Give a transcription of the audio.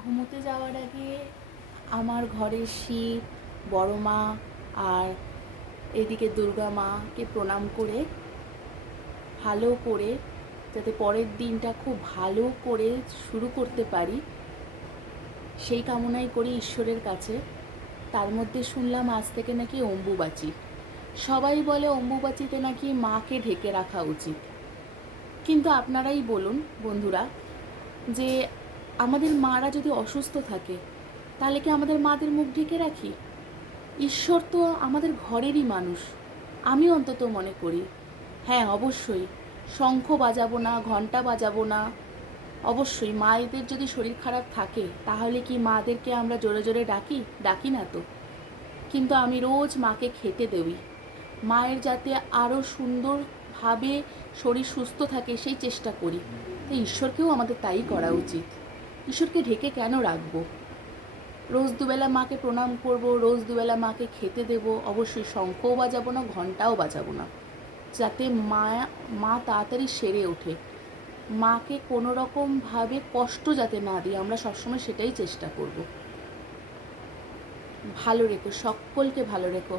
ঘুমোতে যাওয়ার আগে আমার ঘরের শিব, বড় মা আর এদিকে দুর্গা মাকে প্রণাম করে ভালো করে যাতে পরের দিনটা খুব ভালো করে শুরু করতে পারি সেই কামনাই করি ঈশ্বরের কাছে। তার মধ্যে শুনলাম আজ থেকে নাকি অম্বুবাচী। সবাই বলে অম্বুবাচীতে নাকি মাকে ঢেকে রাখা উচিত, কিন্তু আপনারাই বলুন বন্ধুরা, যে আমাদের মারা যদি অসুস্থ থাকে তাহলে কি আমাদের মাদের মুখ ঢেকে রাখি? ঈশ্বর তো আমাদের ঘরেরই মানুষ, আমি অন্তত মনে করি। হ্যাঁ, অবশ্যই শঙ্খ বাজাবো না, ঘণ্টা বাজাবো না। অবশ্যই মায়েদের যদি শরীর খারাপ থাকে তাহলে কি মাদেরকে আমরা জোরে জোরে ডাকি? ডাকি না তো। কিন্তু আমি রোজ মাকে খেতে দেই, মায়ের যাতে আরও সুন্দরভাবে শরীর সুস্থ থাকে সেই চেষ্টা করি। তাই ঈশ্বরকেও আমাদের তাই করা উচিত। ঈশ্বরকে ঢেকে কেন রাখবো? রোজ দুবেলা মাকে প্রণাম করব, রোজ দুবেলা মাকে খেতে দেব, অবশ্যই শঙ্খও বাজাবো না, ঘণ্টাও বাজাবো না, যাতে মা তাড়াতাড়ি সেরে ওঠে। মাকে কোনো রকমভাবে কষ্ট যাতে না দিই, আমরা সবসময় সেটাই চেষ্টা করব। ভালো রেখো, সকলকে ভালো রেখো।